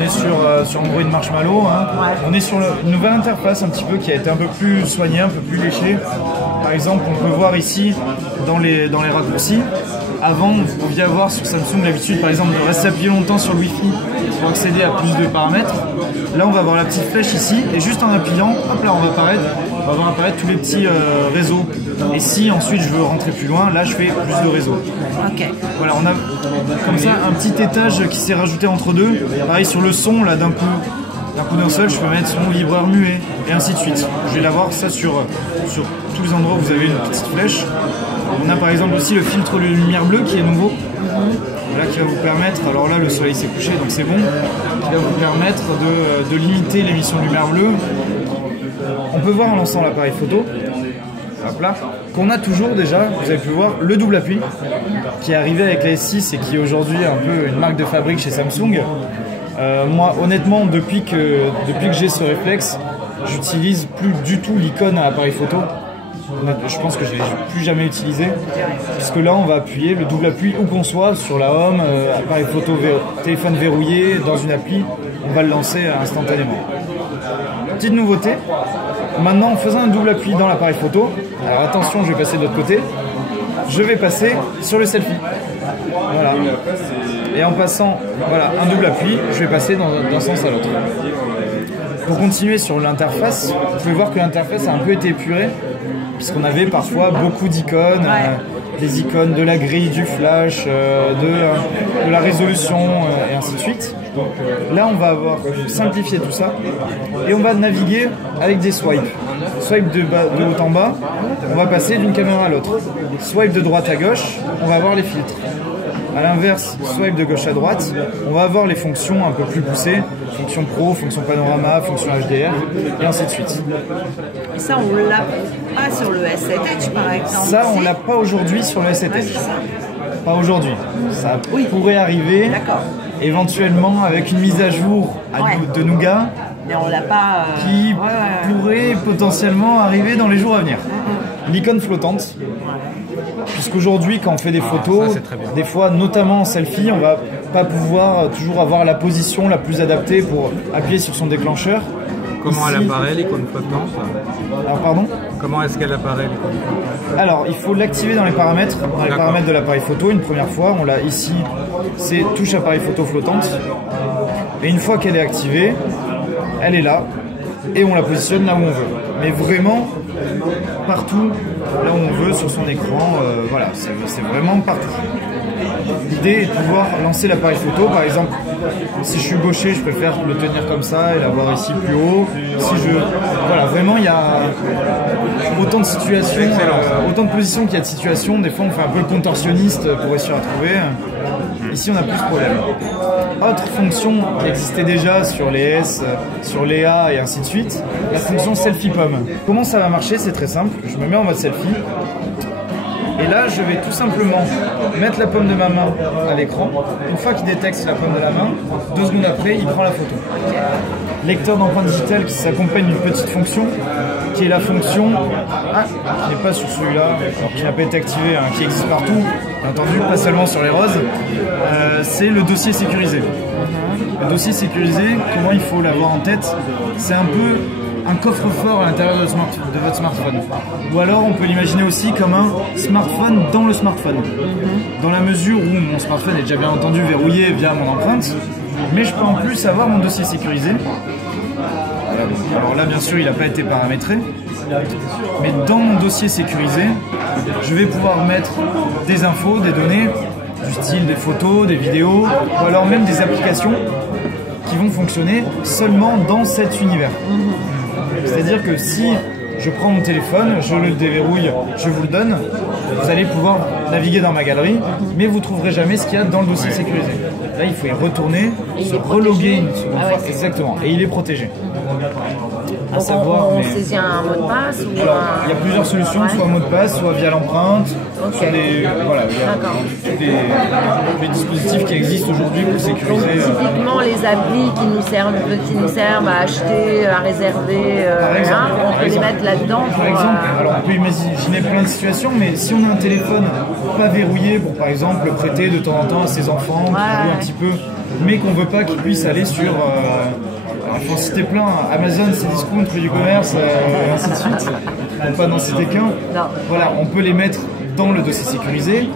on est sur Android Marshmallow. Hein. Ouais. On est sur une nouvelle interface un petit peu qui a été un peu plus soignée, un peu plus léchée. Par exemple, on peut voir ici dans les raccourcis. Avant, vous pouviez avoir sur Samsung l'habitude, par exemple, de rester appuyé longtemps sur le Wi-Fi pour accéder à plus de paramètres. Là, on va avoir la petite flèche ici, et juste en appuyant, hop là, on va voir apparaître tous les petits réseaux. Et si ensuite je veux rentrer plus loin, là, je fais plus de réseaux. Ok. Voilà, on a comme ça un petit étage qui s'est rajouté entre deux. Pareil sur le son, là, d'un coup d'un seul, je peux mettre son vibreur muet, et ainsi de suite. Je vais l'avoir ça sur tous les endroits où vous avez une petite flèche. On a par exemple aussi le filtre de lumière bleue qui est nouveau, là, qui va vous permettre, alors là le soleil s'est couché donc c'est bon, qui va vous permettre de limiter l'émission de lumière bleue. On peut voir en lançant l'appareil photo, hop là, qu'on a toujours déjà, vous avez pu voir, le double appui qui est arrivé avec la S6 et qui est aujourd'hui un peu une marque de fabrique chez Samsung. Moi honnêtement, depuis que j'ai ce réflexe, j'utilise plus du tout l'icône à l'appareil photo. Je pense que je ne l'ai plus jamais utilisé, puisque là on va appuyer le double appui où qu'on soit, sur la home, appareil photo, téléphone verrouillé, dans une appli, on va le lancer instantanément. Petite nouveauté, maintenant en faisant un double appui dans l'appareil photo, alors attention, je vais passer de l'autre côté, je vais passer sur le selfie. Voilà. Et en passant voilà, un double appui, je vais passer d'un sens à l'autre. Pour continuer sur l'interface, vous pouvez voir que l'interface a un peu été épurée, puisqu'on avait parfois beaucoup d'icônes, des icônes de la grille, du flash, de la résolution et ainsi de suite. Là, on va avoir simplifié tout ça et on va naviguer avec des swipes. Swipe de haut en bas, on va passer d'une caméra à l'autre. Swipe de droite à gauche, on va avoir les filtres. A l'inverse, swipe de gauche à droite, on va avoir les fonctions un peu plus poussées, fonction pro, fonction panorama, fonction HDR, et ainsi de suite. Et ça, on l'a pas sur le S7 Edge, par exemple. Ça, on l'a pas aujourd'hui sur le S7 Edge. Pas aujourd'hui. Ça pourrait arriver, éventuellement avec une mise à jour de Nougat, mais on l'a pas, qui pourrait potentiellement arriver dans les jours à venir. L'icône flottante. Puisqu'aujourd'hui, quand on fait des photos, des fois, notamment en selfie, on va pas pouvoir toujours avoir la position la plus adaptée pour appuyer sur son déclencheur. Comment elle apparaît, l'icône flottante? Alors, pardon? Comment est-ce qu'elle apparaît, l'icône flottante? Alors, il faut l'activer dans les paramètres de l'appareil photo. Une première fois, on l'a ici, c'est touche appareil photo flottante. Et une fois qu'elle est activée, elle est là, et on la positionne là où on veut. Mais vraiment, partout, là où on veut, sur son écran, voilà, c'est vraiment partout. L'idée est de pouvoir lancer l'appareil photo, par exemple, si je suis gaucher, je préfère le tenir comme ça et l'avoir ici plus haut. Voilà, vraiment, il y a autant de situations, autant de positions qu'il y a de situations. Des fois, on fait un peu le contorsionniste pour réussir à trouver. Ici, on a plus de problème. Autre fonction qui existait déjà sur les S, sur les A et ainsi de suite, la fonction selfie pomme. Comment ça va marcher? C'est très simple. Je me mets en mode selfie. Et là, je vais tout simplement mettre la paume de ma main à l'écran. Une fois qu'il détecte la paume de la main, 2 secondes après, il prend la photo. Lecteur d'empreinte digitale qui s'accompagne d'une petite fonction, qui est la fonction, qui n'est pas sur celui-là, qui n'a pas été activé, qui existe partout, bien entendu, pas seulement sur les roses, c'est le dossier sécurisé. Le dossier sécurisé, comment il faut l'avoir en tête? C'est un peu un coffre-fort à l'intérieur de votre smartphone. Ou alors on peut l'imaginer aussi comme un smartphone dans le smartphone. Dans la mesure où mon smartphone est déjà bien entendu verrouillé via mon empreinte, mais je peux en plus avoir mon dossier sécurisé. Alors là bien sûr il n'a pas été paramétré, mais dans mon dossier sécurisé, je vais pouvoir mettre des infos, des données, du style des photos, des vidéos, ou alors même des applications qui vont fonctionner seulement dans cet univers. C'est-à-dire que si je prends mon téléphone, je le déverrouille, je vous le donne, vous allez pouvoir naviguer dans ma galerie, mais vous ne trouverez jamais ce qu'il y a dans le dossier sécurisé. Là, il faut y retourner, se reloguer une seconde fois, exactement, et il est protégé. à Donc savoir. on Mais... saisit un mot de passe ou Alors, il y a plusieurs solutions, Ouais. soit mot de passe, soit via l'empreinte. Ok. Sur voilà, il y a D'accord. des dispositifs qui existent aujourd'hui pour Donc sécuriser. typiquement les applis qui nous servent à acheter, à réserver, Par exemple, on peut les mettre là-dedans. Par exemple, alors on peut imaginer plein de situations, mais si on a un téléphone pas verrouillé pour par exemple le prêter de temps en temps à ses enfants, qui jouent un petit peu, mais qu'on veut pas qu'ils puissent aller sur, alors il faut en citer plein, Amazon, Cdiscount, rue du commerce, et ainsi de suite, pour pas n'en citer qu'un. Non. Voilà, on peut les mettre dans le dossier sécurisé.